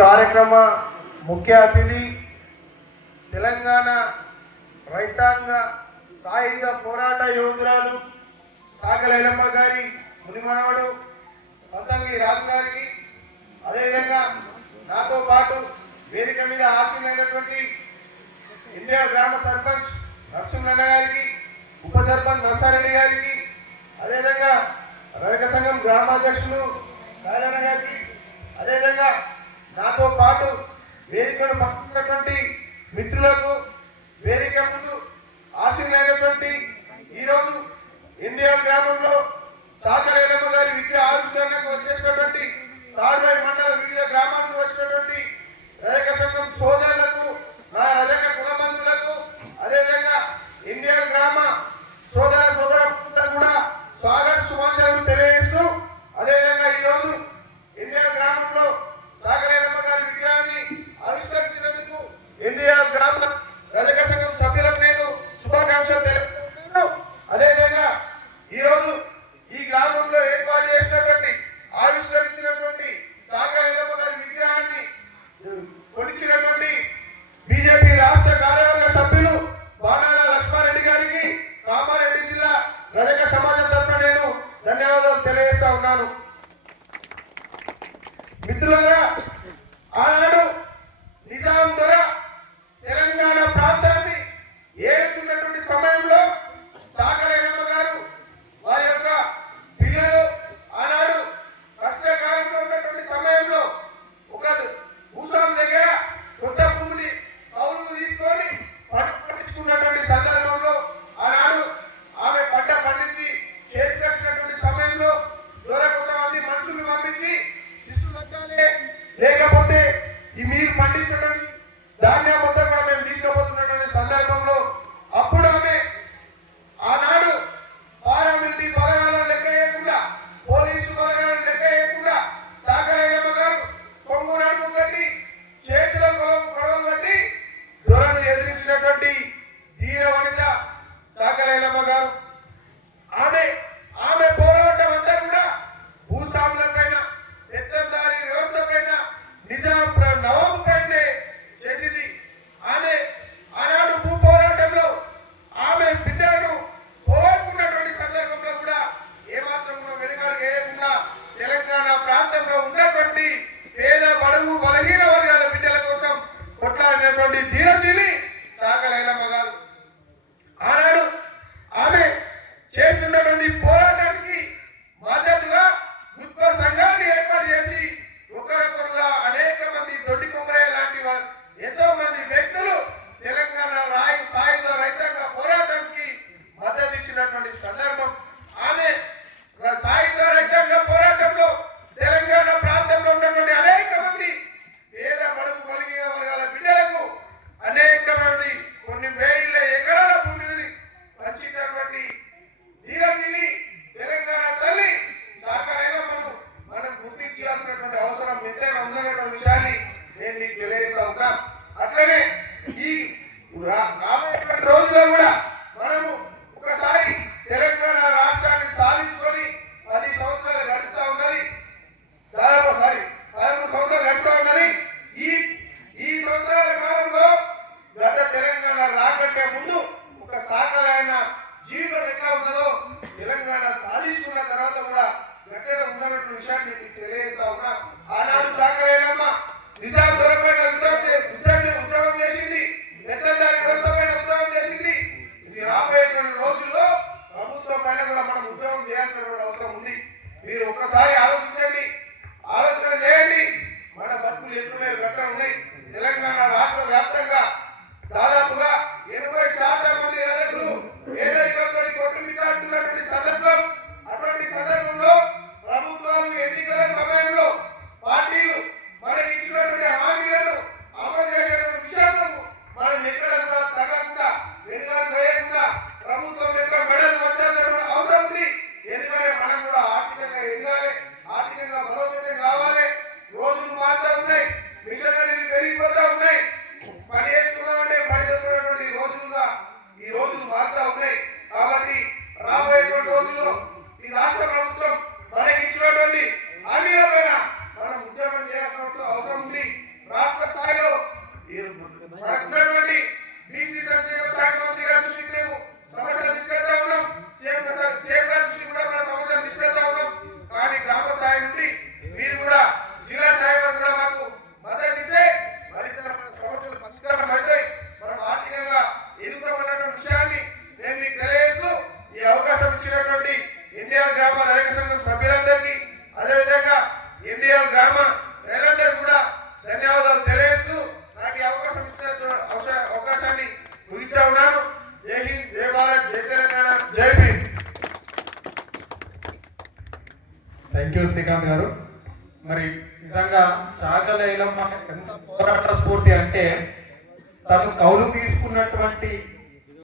కార్యక్రమ ముఖ్య అతిథి తెలంగాణ రైతాంగ సాయుధ పోరాట యోధురాలు కాకల ఎల్లమ్మ గారి మునిమనవడు పతంగి రాజు గారికి, అదేవిధంగా నాతో పాటు వేదిక మీద ఆశీనైనటువంటి ఇండియా గ్రామ సర్పంచ్ నరసింహన్న గారికి, ఉప సర్పంచ్ నర్సారెడ్డి గారికి, అదేవిధంగా రైతు సంఘం గ్రామాధ్యక్షులు కాయలన్న గారికి, అదేవిధంగా నాతో పాటు వేదికను పంపినటువంటి మిత్రులకు, వేదిక ముందు ఆశీనైనటువంటి ఈరోజు ఇండియా గ్రామంలో కాకల ఎల్లమ్మ గారి విద్యా ఆవిష్కరణకు వచ్చేటటువంటి తాడ్వాయి మండల వివిధ గ్రామాలకు వచ్చినటువంటి రైతు సంఘం సోదరులకు, నా రజక కులబంధువులకు, అదేవిధంగా ఇండియా గ్రామ సోదరులకు కూడా స్వాగత శుభాకాంక్షలు తెలియజేస్తూ, అదేవిధంగా ఈరోజు ఇండియా గ్రామంలో కాకల ఎల్లమ్మ గారి విగ్రహాన్ని ఆవిష్కరించినందుకు ఇండియా గ్రామ రజక సంఘం సభ్యులకు నేను శుభాకాంక్షలు తెలియజేస్తున్నాను. అదేవిధంగా ఈరోజు ఈ గ్రామంలో ఏర్పాటు చేసినటువంటి ఆవిష్కరించినటువంటి కాకల ఎల్లమ్మ గారి విగ్రహాన్ని కొలిచినటువంటి బీజేపీ రాష్ట్ర కార్యవర్గ సభ్యులు బాణాల లక్ష్మారెడ్డి గారికి కామారెడ్డి జిల్లా రజక సమాజం తరఫున నేను ధన్యవాదాలు తెలియజేస్తా ఉన్నాను. మిత్రులారా, ఆనాడు నిజాం దొర తెలంగాణ ప్రాంతాన్ని ఏలుతున్నటువంటి సమయంలో కాకల ఎల్లమ్మ గారు వారి యొక్క పిల్లలు ఆనాడు కష్టకాలంలో ఉన్నటువంటి సమయంలో ఒక భూస్వామి దగ్గర కొత్త భూమిని కౌలుకు తీసుకొని పంట పండించుకున్నటువంటి సందర్భంలో ఆనాడు ఆమె పంట పండించి చేతికి వచ్చినటువంటి సమయంలో దొర కొంతమంది మనుషులు పంపించి ఇసు కట్టాలి, లేకపోతే ఈ మీరు పండించినటువంటి ధాన్యం మొత్తం కూడా మేము తీసుకుపోతున్నటువంటి సందర్భంలో అప్పుడు ఆమె ఆనాడు పారామిలిటరీ బలగాలను లెక్క వేయకుండా, పోలీసు బలగాలను లెక్క వేయకుండా కాకల ఎల్లమ్మ గారు కొంగు నడుము కట్టి చేతిలో గొడవ కట్టి దొరను ఎదిరించినటువంటి ధీర వనిత కాకల ఎల్లమ్మ గారు. ఆమె పోరాటం అంతా కూడా భూస్వాముల పైన, పెత్తందారి వ్యవస్థ పైన, నిజాం నవాబు పైనే చేసింది. ఆమె ఆనాడు భూ పోరాటంలో ఆమె బిడ్డలను పోగొట్టుకున్నటువంటి సందర్భంలో కూడా ఏమాత్రం కూడా వెనుకాలకు వేయకుండా తెలంగాణ ప్రాంతంలో ఉన్నటువంటి పేద బడుగు బలహీన వర్గాల బిడ్డల కోసం కొట్లాడినటువంటి ధీరశీలి కాకల ఎల్లమ్మ గారు. ఆనాడు ఆమె చేస్తున్నటువంటి పోరాటానికి మద్దతుగా గుర్తు సంఘాన్ని ఏర్పాటు చేసి ఒకరొకరుగా అనేక మంది దొడ్డి కొమ్మరయ్య లాంటి వారు, ఎంతో మంది వ్యక్తులు తెలంగాణ సాయుధ రైతాంగ పోరాటానికి మద్దతు ఇచ్చినటువంటి సందర్భం. ఆమె సాయుధ రైతాంగ పోరాటంలో తెలంగాణ ప్రాంతంలో ఉన్నటువంటి అనేక మంది పేద బడుగు బలిగిన వర్గాల బిడ్డలకు అనేక మంది కొన్ని వేల ఎకరాల భూమిని పంచినటువంటి ధీరశీలి తెలంగాణ తల్లి కాకల ఎల్లమ్మను మనం గుర్తించాల్సినటువంటి అవసరం ఎంతైనా ఉందన్నటువంటి విషయాన్ని నేను మీకు తెలియజేస్తా ఉన్నా. అట్లనే ఈ రాబోయేటువంటి రోజుల్లో కూడా మనము ఒకసారి తెలంగాణ రాష్ట్రాన్ని సాధించుకొని 10 సంవత్సరాలు గడుస్తూ ఉన్నది, దాదాపు 13 సంవత్సరాలు గడుస్తూ ఉన్నది. ఈ సంవత్సరాల కాలంలో గత తెలంగాణ రాకంటే ముందు ఒక సాకలైన జీవితం ఎట్లా ఉన్నదో తెలంగాణ సాధించుకున్న తర్వాత కూడా ఎక్కడ ఉన్నటువంటి విషయాన్ని మీకు తెలియజేస్తా ఉన్నా. ఆనాడు కాకల ఎల్లమ్మ నిజాం దొరపైన ఉద్యోగం చేసింది, పెద్దదారి వ్యవస్థ పైన ఉద్యోగం చేసింది. ఇది రాబోయేటువంటి రోజుల్లో ప్రభుత్వం పైన కూడా మనం ఉద్యోగం చేయాల్సినటువంటి అవసరం ఉంది. మీరు ఒక్కసారి ఆలోచన చేయండి. మన బతుకులు ఎప్పుడే గట్ట ఉన్నాయి. తెలంగాణ రాష్ట్ర వ్యాప్తంగా దాదాపుగా 80% మంది రైతులు ఏదైతే కొట్టుమిట్టాడుతున్నటువంటి సందర్భం. అటువంటి సందర్భంలో ప్రభుత్వాలు ఎన్నికల సమయంలో పార్టీలు మనకి ఇచ్చినటువంటి హామీలను అమలు చేసేటువంటి విషయాలను మనం ఎక్కడ కూడా తగ్గకుండా వెనుకకు వేయకుండా ప్రభుత్వం యొక్క మెడలు వచ్చేటువంటి అవసరం ఉంది. ఎందుకంటే మనం కూడా ఆర్థికంగా ఎదగాలి, ఆర్థికంగా బలోపేతం కావాలి. రోజులు మారుతూ ఉన్నాయి, మిషనరీలు పెరిగిపోతూ ఉన్నాయి. పని చేసుకున్నామంటే పని చేసుకున్నటువంటి రోజులుగా ఈ రోజులు మారుతూ ఉన్నాయి. కాబట్టి రాబోయేటువంటి రోజుల్లో ఈ రాష్ట్ర ప్రభుత్వం మనకి ఇచ్చినటువంటి హామీల పైన మనం ఉద్యమం చేయాల్సిన అవసరం ఉంది. రాష్ట్ర స్థాయిలో ఉన్నటువంటి బీసీ సంక్షేమ శాఖ మంత్రి గారి దృష్టికి మేము సమస్యలు తీసుకెళ్తా ఉన్నాం. సీఎం గారి దృష్టికి కూడా మన సమస్యలు తీసుకెళ్తా ఉన్నాం. కానీ గ్రామ స్థాయి నుండి మీరు కూడా జిల్లా స్థాయి వరకు కూడా మాకు మద్దతు ఇస్తే మరింత మన సమస్యలు పరిష్కారం అవుతాయి. మనం ఆర్థికంగా ఎదుగుతామన్న విషయాన్ని నేను మీకు తెలియజేస్తూ ఈ అవకాశం ఇచ్చినటువంటి ఎన్టీఆర్ గ్రామ రైతు సంఘం సభ్యులందరికీ అదేవిధంగా ఎన్టీఆర్ గ్రామ రైతులందరికీ కూడా ధన్యవాదాలు తెలియజేస్తూ నాకు ఈ అవకాశం ఇచ్చిన అవకాశాన్ని ముగిస్తా ఉన్నాను. జై హింద్, జై భారత్, జై తెలంగాణ, జై భీమ్. థ్యాంక్ యూ శ్రీకాంత్ గారు. మరి నిజంగా చాగల ఐలమ్మ ఎంత పోరాట స్ఫూర్తి అంటే తను కౌలు తీసుకున్నటువంటి